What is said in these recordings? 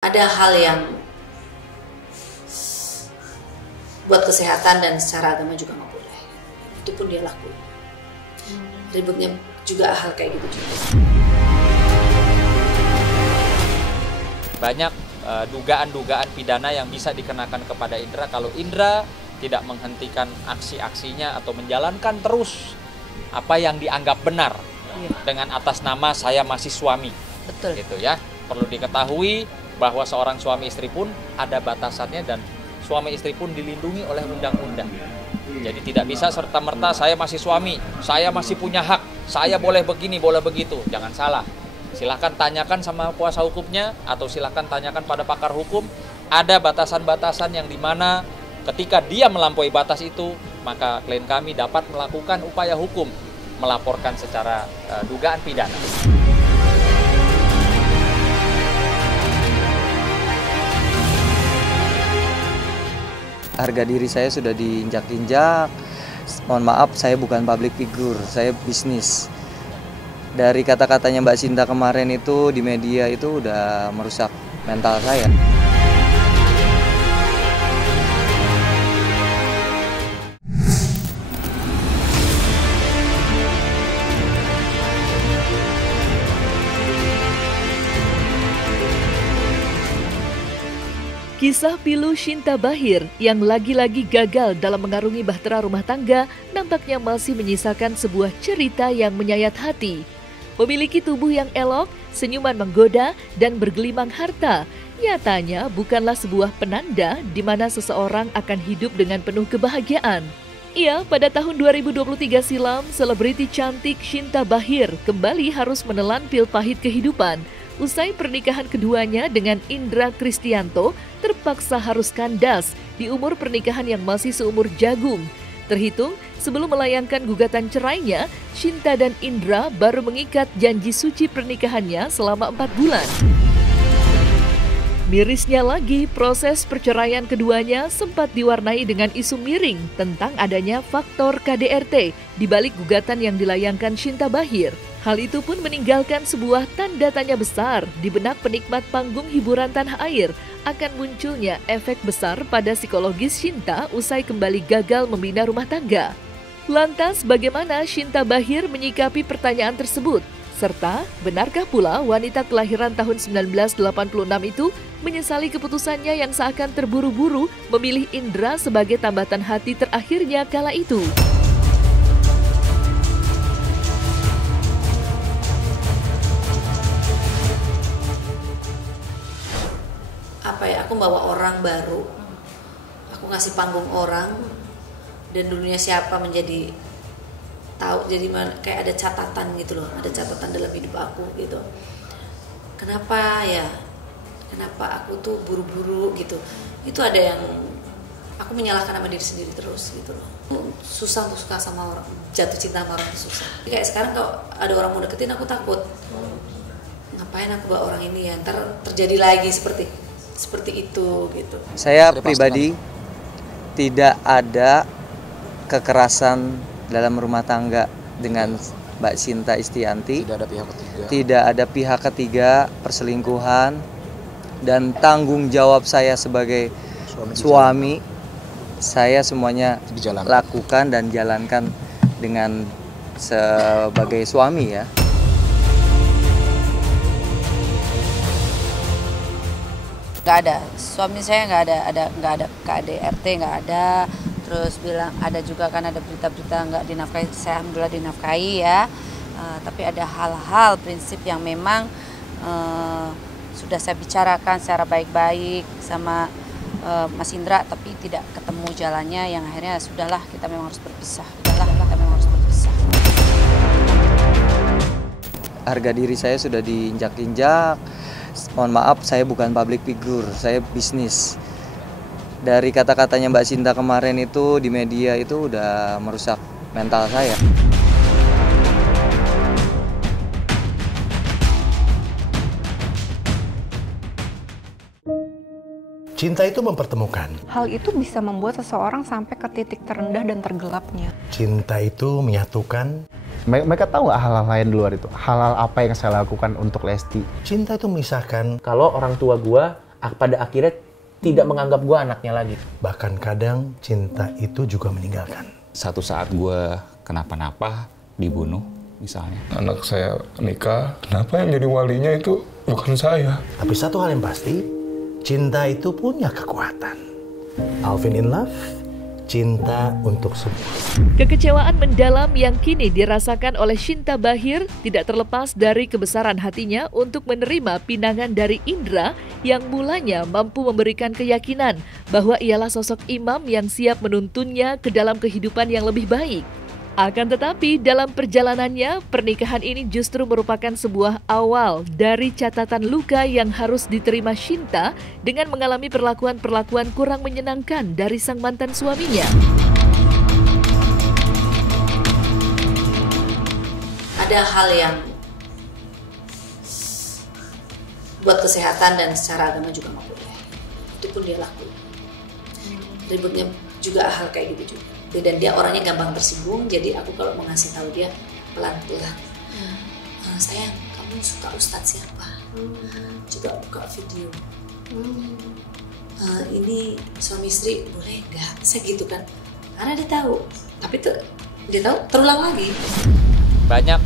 Ada hal yang buat kesehatan dan secara agama juga nggak boleh. Itu pun dia lakuin. Ributnya juga hal kayak gitu juga. Banyak dugaan-dugaan pidana yang bisa dikenakan kepada Indra kalau Indra tidak menghentikan aksi-aksinya atau menjalankan terus apa yang dianggap benar dengan atas nama saya masih suami. Betul. Gitu ya. Perlu diketahui bahwa seorang suami istri pun ada batasannya dan suami istri pun dilindungi oleh undang-undang. Jadi tidak bisa serta-merta saya masih suami, saya masih punya hak, saya boleh begini, boleh begitu. Jangan salah. Silahkan tanyakan sama kuasa hukumnya atau silahkan tanyakan pada pakar hukum. Ada batasan-batasan yang dimana ketika dia melampaui batas itu, maka klien kami dapat melakukan upaya hukum, melaporkan secara dugaan pidana. Harga diri saya sudah diinjak-injak. Mohon maaf, saya bukan public figure, saya bisnis. Dari kata-katanya Mbak Sinta kemarin itu di media itu udah merusak mental saya. Kisah pilu Shinta Bahir yang lagi-lagi gagal dalam mengarungi bahtera rumah tangga nampaknya masih menyisakan sebuah cerita yang menyayat hati. Memiliki tubuh yang elok, senyuman menggoda, dan bergelimang harta, nyatanya bukanlah sebuah penanda di mana seseorang akan hidup dengan penuh kebahagiaan. Iya, pada tahun 2023 silam, selebriti cantik Shinta Bahir kembali harus menelan pil pahit kehidupan. Usai pernikahan keduanya dengan Indra Kristianto terpaksa harus kandas di umur pernikahan yang masih seumur jagung. Terhitung sebelum melayangkan gugatan cerainya, Shinta dan Indra baru mengikat janji suci pernikahannya selama 4 bulan. Mirisnya lagi, proses perceraian keduanya sempat diwarnai dengan isu miring tentang adanya faktor KDRT di balik gugatan yang dilayangkan Shinta Bahir. Hal itu pun meninggalkan sebuah tanda tanya besar di benak penikmat panggung hiburan tanah air akan munculnya efek besar pada psikologis Shinta usai kembali gagal membina rumah tangga. Lantas bagaimana Shinta Bahir menyikapi pertanyaan tersebut? Serta benarkah pula wanita kelahiran tahun 1986 itu menyesali keputusannya yang seakan terburu-buru memilih Indra sebagai tambatan hati terakhirnya kala itu? Aku bawa orang baru, aku ngasih panggung orang, dan dunia siapa menjadi tahu, jadi kayak ada catatan gitu loh, ada catatan dalam hidup aku gitu. Kenapa aku tuh buru-buru gitu? Itu ada yang aku menyalahkan sama diri sendiri terus gitu loh. Susah untuk suka sama orang, jatuh cinta sama orang itu susah. Kayak sekarang kalau ada orang mau deketin aku takut. Ngapain aku bawa orang ini ya? Ntar terjadi lagi seperti itu gitu. Saya pribadi tidak ada kekerasan dalam rumah tangga dengan Mbak Sinta Istianti. Tidak ada pihak ketiga. Tidak ada pihak ketiga, perselingkuhan, dan tanggung jawab saya sebagai suami saya semuanya lakukan dan jalankan dengan sebagai suami ya. Nggak ada, suami saya nggak ada KDRT, nggak ada. Terus bilang ada juga kan ada berita-berita nggak dinafkahi, saya alhamdulillah dinafkahi ya. Tapi ada hal-hal prinsip yang memang sudah saya bicarakan secara baik-baik sama Mas Indra, tapi tidak ketemu jalannya yang akhirnya sudahlah kita memang harus berpisah. Harga diri saya sudah diinjak-injak. Mohon maaf, saya bukan public figure, saya bisnis. Dari kata-katanya Mbak Sinta kemarin itu di media itu udah merusak mental saya. Cinta itu mempertemukan. Hal itu bisa membuat seseorang sampai ke titik terendah dan tergelapnya. Cinta itu menyatukan. Mereka tahu nggak hal-hal lain di luar itu? Hal-hal apa yang saya lakukan untuk Lesti? Cinta itu memisahkan. Kalau orang tua gue pada akhirnya tidak menganggap gue anaknya lagi. Bahkan kadang cinta itu juga meninggalkan. Satu saat gue kenapa-napa, dibunuh misalnya. Anak saya nikah, kenapa yang jadi walinya itu bukan saya? Tapi satu hal yang pasti, cinta itu punya kekuatan. Alvin in Love, cinta untuk semua. Kekecewaan mendalam yang kini dirasakan oleh Shinta Bahir tidak terlepas dari kebesaran hatinya untuk menerima pinangan dari Indra yang mulanya mampu memberikan keyakinan bahwa ialah sosok imam yang siap menuntunnya ke dalam kehidupan yang lebih baik. Akan tetapi dalam perjalanannya, pernikahan ini justru merupakan sebuah awal dari catatan luka yang harus diterima Shinta dengan mengalami perlakuan-perlakuan kurang menyenangkan dari sang mantan suaminya. Ada hal yang buat kesehatan dan secara agama juga nggak boleh. Itu pun dia lakuin. Ributnya juga hal kayak gitu juga. Dan dia orangnya gampang tersinggung, jadi aku kalau mau ngasih tahu dia pelan-pelan. Sayang, kamu suka ustadz siapa? Coba buka video. Ini suami istri boleh nggak? Saya gitu kan, karena dia tahu. Tapi dia tahu terulang lagi. Banyak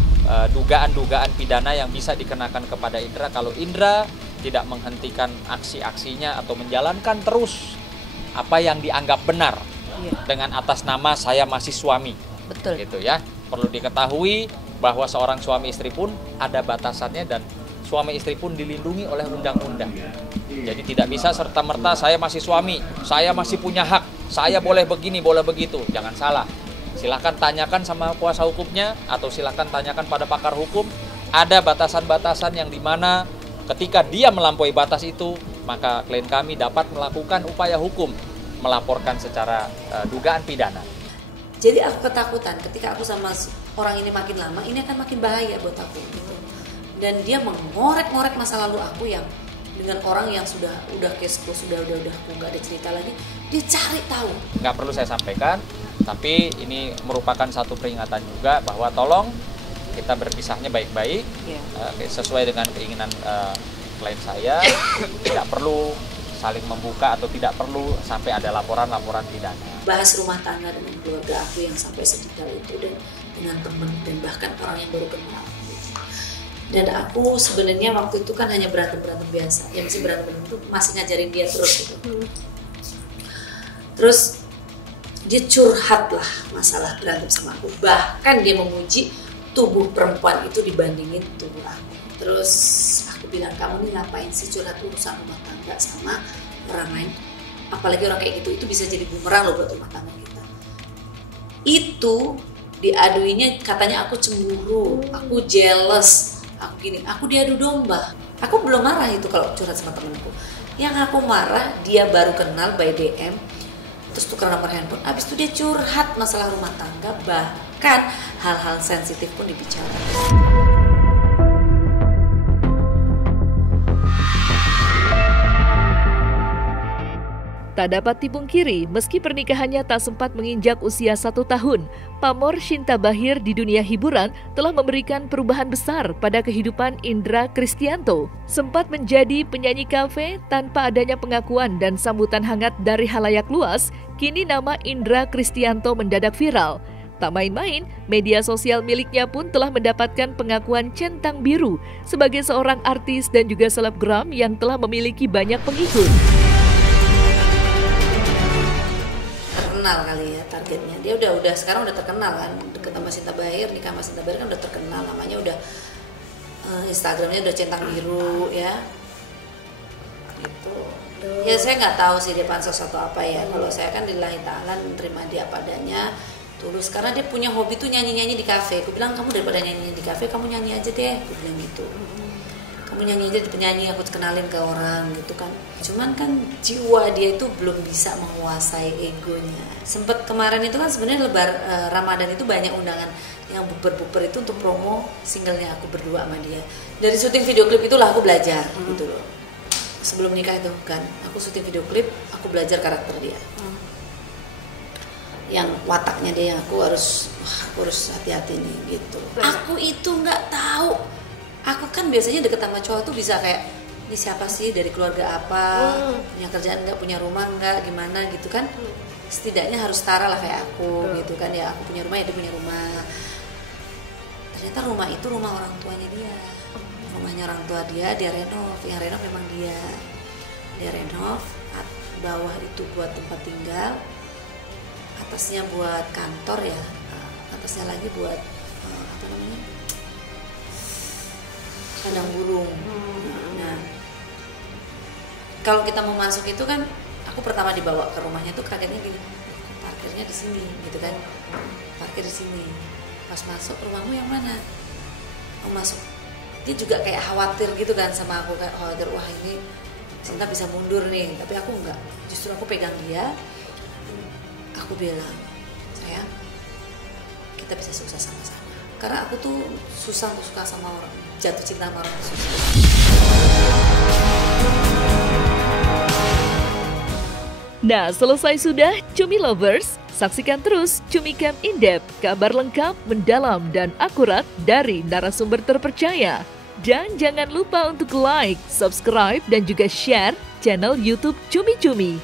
dugaan-dugaan pidana yang bisa dikenakan kepada Indra kalau Indra tidak menghentikan aksi-aksinya atau menjalankan terus apa yang dianggap benar. Dengan atas nama saya masih suami. Betul. Gitu ya. Perlu diketahui bahwa seorang suami istri pun ada batasannya dan suami istri pun dilindungi oleh undang-undang. Jadi tidak bisa serta-merta saya masih suami, saya masih punya hak, saya boleh begini, boleh begitu. Jangan salah. Silahkan tanyakan sama kuasa hukumnya atau silahkan tanyakan pada pakar hukum. Ada batasan-batasan yang dimana ketika dia melampaui batas itu, maka klien kami dapat melakukan upaya hukum, melaporkan secara dugaan pidana. Jadi aku ketakutan ketika aku sama orang ini makin lama, ini akan makin bahaya buat aku gitu. Dan dia mengorek-ngorek masa lalu aku yang dengan orang yang udah case close, udah aku nggak ada cerita lagi, dia cari tahu. Nggak perlu saya sampaikan, tapi ini merupakan satu peringatan juga bahwa tolong kita berpisahnya baik-baik, sesuai dengan keinginan klien saya, tidak perlu saling membuka atau tidak perlu sampai ada laporan-laporan pidana. Bahas rumah tangga dengan keluarga aku yang sampai sedetail itu dan dengan teman dan bahkan orang yang baru kenal. Dan aku sebenarnya waktu itu kan hanya berantem biasa. Yang masih berantem itu masih ngajarin dia terus gitu. Terus dia curhat lah masalah berantem sama aku. Bahkan dia memuji tubuh perempuan itu dibandingin tubuh aku. Terus aku bilang, kamu nih ngapain sih curhat urusan rumah tangga sama orang lain, apalagi orang kayak gitu, itu bisa jadi bumerang loh buat rumah tangga kita. Itu diaduinya katanya aku cemburu, aku jealous, aku gini, aku diadu domba. Aku belum marah itu kalau curhat sama temenku. Yang aku marah, dia baru kenal by DM, terus tukar nomor handphone, abis itu dia curhat masalah rumah tangga, bahkan hal-hal sensitif pun dibicarakan. Tak dapat dipungkiri, meski pernikahannya tak sempat menginjak usia 1 tahun, pamor Shinta Bahir di dunia hiburan telah memberikan perubahan besar pada kehidupan Indra Kristianto. Sempat menjadi penyanyi kafe tanpa adanya pengakuan dan sambutan hangat dari halayak luas, kini nama Indra Kristianto mendadak viral. Tak main-main, media sosial miliknya pun telah mendapatkan pengakuan centang biru sebagai seorang artis dan juga selebgram yang telah memiliki banyak pengikut. Terkenal kali ya targetnya, dia udah sekarang udah terkenal kan, deket sama Shinta Bahir, nikah sama Shinta Bahir kan udah terkenal, namanya udah Instagramnya udah centang biru ya gitu. Ya saya nggak tahu sih dia pansos atau apa ya. Kalau saya kan lillahi ta'ala menerima dia padanya tulus, karena dia punya hobi tuh nyanyi-nyanyi di kafe. Aku bilang, kamu daripada nyanyi di kafe, kamu nyanyi aja deh, aku bilang gitu. Kamu nyanyi aja, penyanyi, aku kenalin ke orang gitu kan. Cuman kan jiwa dia itu belum bisa menguasai egonya. Sempet kemarin itu kan sebenarnya Ramadan itu banyak undangan yang buper-buper itu untuk promo singlenya aku berdua sama dia. Dari syuting video klip itulah aku belajar gitu loh. Sebelum nikah itu kan, aku syuting video klip, aku belajar karakter dia. Yang wataknya dia yang aku harus hati-hati nih gitu. Aku itu nggak tahu. Aku kan biasanya deket sama cowok tuh bisa kayak ini siapa sih, dari keluarga apa, punya kerjaan nggak, punya rumah nggak, gimana gitu kan. Setidaknya harus setara lah kayak aku gitu kan, ya aku punya rumah ya dia punya rumah. Ternyata rumah itu rumah orang tuanya dia, rumahnya orang tua dia renov, yang renov memang dia renov. Bawah itu buat tempat tinggal, atasnya buat kantor ya, atasnya lagi buat apa namanya, kandang burung. Nah, kalau kita mau masuk itu kan, aku pertama dibawa ke rumahnya tuh kagetnya gini, parkirnya di sini gitu kan, parkir di sini. Pas masuk, rumahmu yang mana? Mau masuk, dia juga kayak khawatir gitu kan sama aku, kayak khawatir, wah ini Sinta bisa mundur nih, tapi aku enggak. Justru aku pegang dia, aku bilang, sayang, kita bisa sukses sama-sama. Karena aku tuh susah untuk suka sama orang, jatuh cinta sama orang susah. Nah, selesai sudah Cumi Lovers. Saksikan terus Cumi Camp In-Depth, kabar lengkap, mendalam, dan akurat dari narasumber terpercaya. Dan jangan lupa untuk like, subscribe, dan juga share channel YouTube Cumi Cumi.